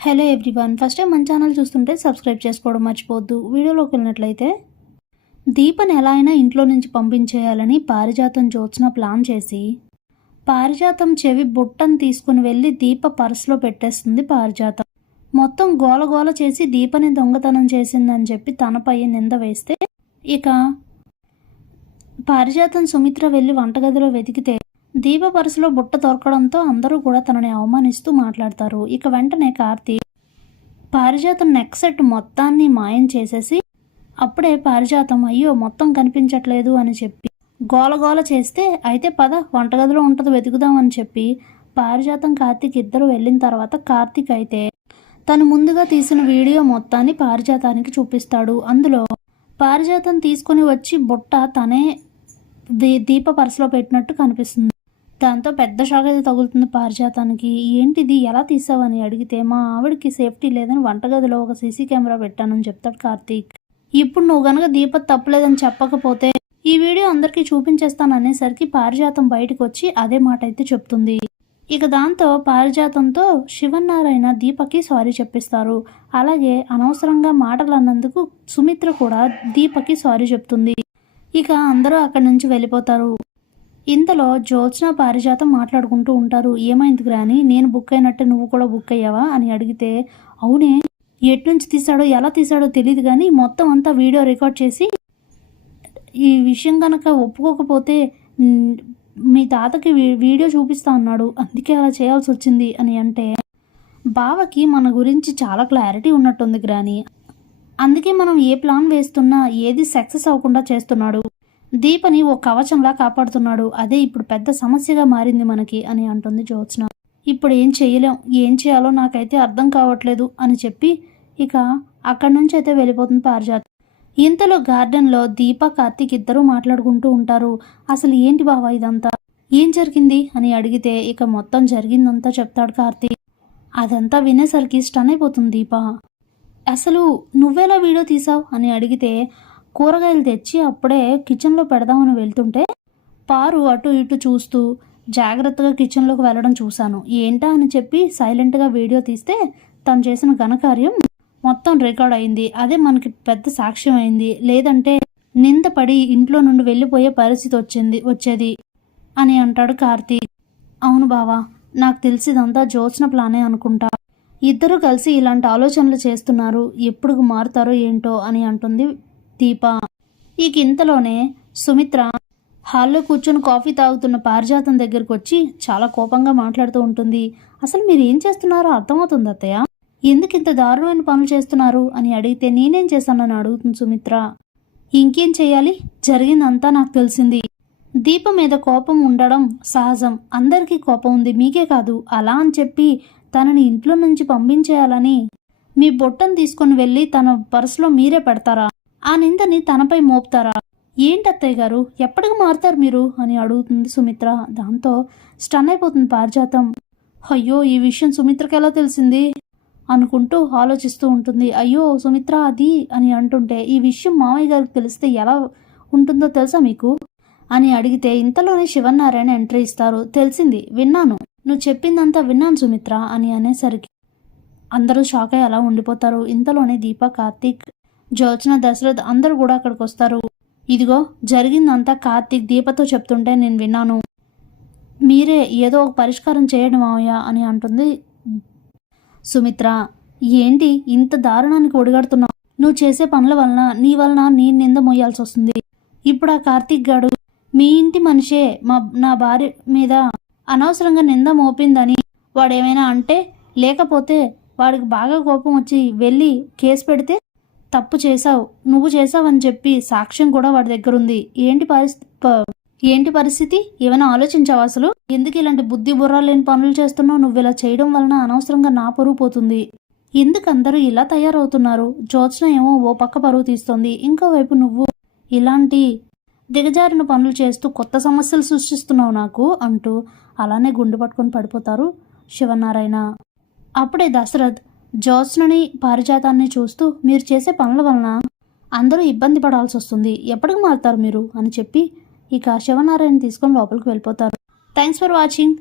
Hello everyone first time మన channel చూస్తుంటే subscribe చేసుకోవడం మర్చిపోవద్దు. వీడియోలోకి వెళ్ళినట్లయితే దీపని ఎలా అయినా ఇంట్లో నుంచి పంపించేయాలని పారిజాతం జ్యోత్స్న ప్లాన్ చేసి పారిజాతం చెవి బుట్టను తీసుకుని వెళ్ళి దీప పర్సులో పెట్టేస్తుంది పారిజాతం. మొత్తం గోల గోల చేసి దీపని దొంగతనం చేసిందని చెప్పి తనపై నింద వేస్తే ఇక పారిజాతం సుమిత్ర వెళ్ళి వంటగదిలో వెతికితే దీప పరుసులో బుట్ట దొరకడంతో అందరూ కూడా తనని అవమానిస్తూ మాట్లాడతారు. ఇక వెంటనే కార్తీక్ పారిజాతం నెక్ సెట్ మొత్తాన్ని మాయం చేసేసి అప్పుడే పారిజాతం అయ్యో మొత్తం కనిపించట్లేదు అని చెప్పి గోల గోల చేస్తే అయితే పద వంటగదిలో ఉంటుంది వెతుకుదామని చెప్పి పారిజాతం కార్తీక్ ఇద్దరు వెళ్ళిన తర్వాత కార్తీక్ అయితే తను ముందుగా తీసిన వీడియో మొత్తాన్ని పారిజాతానికి చూపిస్తాడు. అందులో పారిజాతం తీసుకుని వచ్చి బుట్ట తనే దీ దీప పర్సులో పెట్టినట్టు కనిపిస్తుంది. దాంతో పెద్ద షాక్ అయితే తగులుతుంది పారిజాతానికి. ఏంటిది? ఎలా తీసావని అడిగితే మా ఆవిడకి సేఫ్టీ లేదని వంటగదిలో ఒక సీసీ కెమెరా పెట్టానని చెప్తాడు కార్తీక్. ఇప్పుడు నువ్వు గనక దీప తప్పలేదని చెప్పకపోతే ఈ వీడియో అందరికీ చూపించేస్తాను అనేసరికి పారిజాతం బయటకు వచ్చి అదే మాట అయితే చెప్తుంది. ఇక దాంతో పారిజాతంతో శివన్నారాయణ దీపకి సారీ చెప్పిస్తారు. అలాగే అనవసరంగా మాటలు అన్నందుకు సుమిత్ర కూడా దీపకి సారీ చెప్తుంది. ఇక అందరూ అక్కడి నుంచి వెళ్ళిపోతారు. ఇంతలో జ్యోత్స్న పారిజాతం మాట్లాడుకుంటూ ఉంటారు. ఏమైంది గ్రాని నేను బుక్ అయినట్టు నువ్వు కూడా బుక్ అయ్యావా అని అడిగితే అవునే ఎట్నుంచి తీసాడో ఎలా తీసాడో తెలియదు కానీ మొత్తం అంతా వీడియో రికార్డ్ చేసి ఈ విషయం కనుక ఒప్పుకోకపోతే మీ తాతకి వీడియో చూపిస్తా అన్నాడు. అందుకే అలా చేయాల్సి వచ్చింది అని అంటే బావకి మన గురించి చాలా క్లారిటీ ఉన్నట్టుంది గ్రాని అందుకే మనం ఏ ప్లాన్ వేస్తున్నా ఏది సక్సెస్ అవ్వకుండా చేస్తున్నాడు. దీపని ఓ కవచంలా కాపాడుతున్నాడు. అదే ఇప్పుడు పెద్ద సమస్యగా మారింది మనకి అని అంటుంది జ్యోత్స్న. ఇప్పుడు ఏం చేయలేం. ఏం చేయాలో నాకైతే అర్థం కావట్లేదు అని చెప్పి ఇక అక్కడి నుంచి అయితే వెళ్ళిపోతుంది పారిజాత. ఇంతలో గార్డెన్లో దీప కార్తీక్ ఇద్దరూ మాట్లాడుకుంటూ ఉంటారు. అసలు ఏంటి బావా ఇదంతా? ఏం జరిగింది? అని అడిగితే ఇక మొత్తం జరిగిందంతా చెప్తాడు కార్తీక్. అదంతా వినేసరికి స్టన్ అయిపోతుంది దీప. అసలు నువ్వెలా వీడియో తీసావు? అని అడిగితే కూరగాయలు తెచ్చి అప్పుడే కిచెన్లో పెడదామని వెళ్తుంటే పారు అటు ఇటు చూస్తూ జాగ్రత్తగా కిచెన్లోకి వెళ్ళడం చూశాను. ఏంటా అని చెప్పి సైలెంట్గా వీడియో తీస్తే తను చేసిన ఘనకార్యం మొత్తం రికార్డ్ అయింది. అదే మనకి పెద్ద సాక్ష్యం అయింది. లేదంటే నిందపడి ఇంట్లో నుండి వెళ్ళిపోయే పరిస్థితి వచ్చింది వచ్చేది అని అంటాడు కార్తీక్ అవును బావా నాకు తెలిసిదంతా జోత్స్న ప్లానే అనుకుంటా. ఇద్దరు కలిసి ఇలాంటి ఆలోచనలు చేస్తున్నారు. ఎప్పుడు మారుతారో ఏంటో అని అంటుంది దీప. ఇక ఇంతలోనే సుమిత్ర హాల్లో కూర్చొని కాఫీ తాగుతున్న పారిజాతం దగ్గరకు వచ్చి చాలా కోపంగా మాట్లాడుతూ ఉంటుంది. అసలు మీరు ఏం చేస్తున్నారో అర్థమవుతుంది అత్తయ్య? ఎందుకు ఇంత దారుణమైన పనులు చేస్తున్నారు అని అడిగితే నేనేం చేశానని అడుగుతుంది సుమిత్ర. ఇంకేం చేయాలి? జరిగిందంతా నాకు తెలిసింది. దీప మీద కోపం ఉండడం సహజం. అందరికీ కోపం ఉంది. మీకే కాదు. అలా అని చెప్పి తనని ఇంట్లో నుంచి పంపించేయాలని మీ బొట్టను తీసుకుని వెళ్ళి తన పర్సులో మీరే పెడతారా? ఆ నిందని తనపై మోపుతారా? ఏంటి అత్తయ్య గారు? ఎప్పటికి మారుతారు మీరు? అని అడుగుతుంది సుమిత్ర. దాంతో స్టన్ అయిపోతుంది పారిజాతం. అయ్యో ఈ విషయం సుమిత్రకి ఎలా తెలిసింది? అనుకుంటూ ఆలోచిస్తూ ఉంటుంది. అయ్యో సుమిత్ర అది అని అంటుంటే ఈ విషయం మామయ్య గారికి తెలిస్తే ఎలా ఉంటుందో తెలుసా మీకు? అని అడిగితే ఇంతలోనే శివనారాయణ ఎంట్రీ ఇస్తారు. తెలిసింది విన్నాను. నువ్వు చెప్పిందంతా విన్నాను సుమిత్ర అని అనేసరికి అందరూ షాక్ అయ్యి అలా ఉండిపోతారు. ఇంతలోనే దీప కార్తీక్ జ్యోత్స్న దశరథ్ అందరూ కూడా అక్కడికి వస్తారు ఇదిగో జరిగిందంతా కార్తీక్ దీపతో చెప్తుంటే నేను విన్నాను. మీరే ఏదో ఒక పరిష్కారం చేయడం మావయ్య అని అంటుంది సుమిత్ర. ఏంటి ఇంత దారుణానికి ఒడిగడుతున్నావు? నువ్వు చేసే పనుల వలన నీ వలన నేను నింద మోయాల్సి వస్తుంది ఇప్పుడు ఆ కార్తీక్ గాడు మీ ఇంటి మనిషే మా నా భార్య మీద అనవసరంగా నింద మోపిందని వాడేమైనా అంటే లేకపోతే వాడికి బాగా కోపం వచ్చి వెళ్ళి కేసు పెడితే తప్పు చేశావు నువ్వు చేసావని చెప్పి సాక్ష్యం కూడా వాడి దగ్గర ఉంది ఏంటి పరిస్థితి ఏంటి పరిస్థితి? ఏమైనా ఆలోచించావు అసలు? ఎందుకు ఇలాంటి బుద్ధి బుర్ర లేని పనులు చేస్తున్నావు? నువ్వు ఇలా చేయడం వలన అనవసరంగా నా పరువు పోతుంది. ఎందుకు అందరూ ఇలా తయారవుతున్నారు? జ్యోత్స్న ఏమో ఓ పక్క పరువు తీస్తోంది. ఇంకోవైపు నువ్వు ఇలాంటి దిగజారిన పనులు చేస్తూ కొత్త సమస్యలు సృష్టిస్తున్నావు నాకు అంటూ అలానే గుండు పట్టుకొని పడిపోతారు శివనారాయణ. అప్పుడే దశరథ్ జ్యోత్స్నని పారిజాతాన్ని చూస్తూ మీరు చేసే పనుల వలన అందరూ ఇబ్బంది పడాల్సి వస్తుంది. ఎప్పటికి మారుతారు మీరు? అని చెప్పి ఇక శివనారాయణ తీసుకొని లోపలికి వెళ్ళిపోతారు. Thanks for watching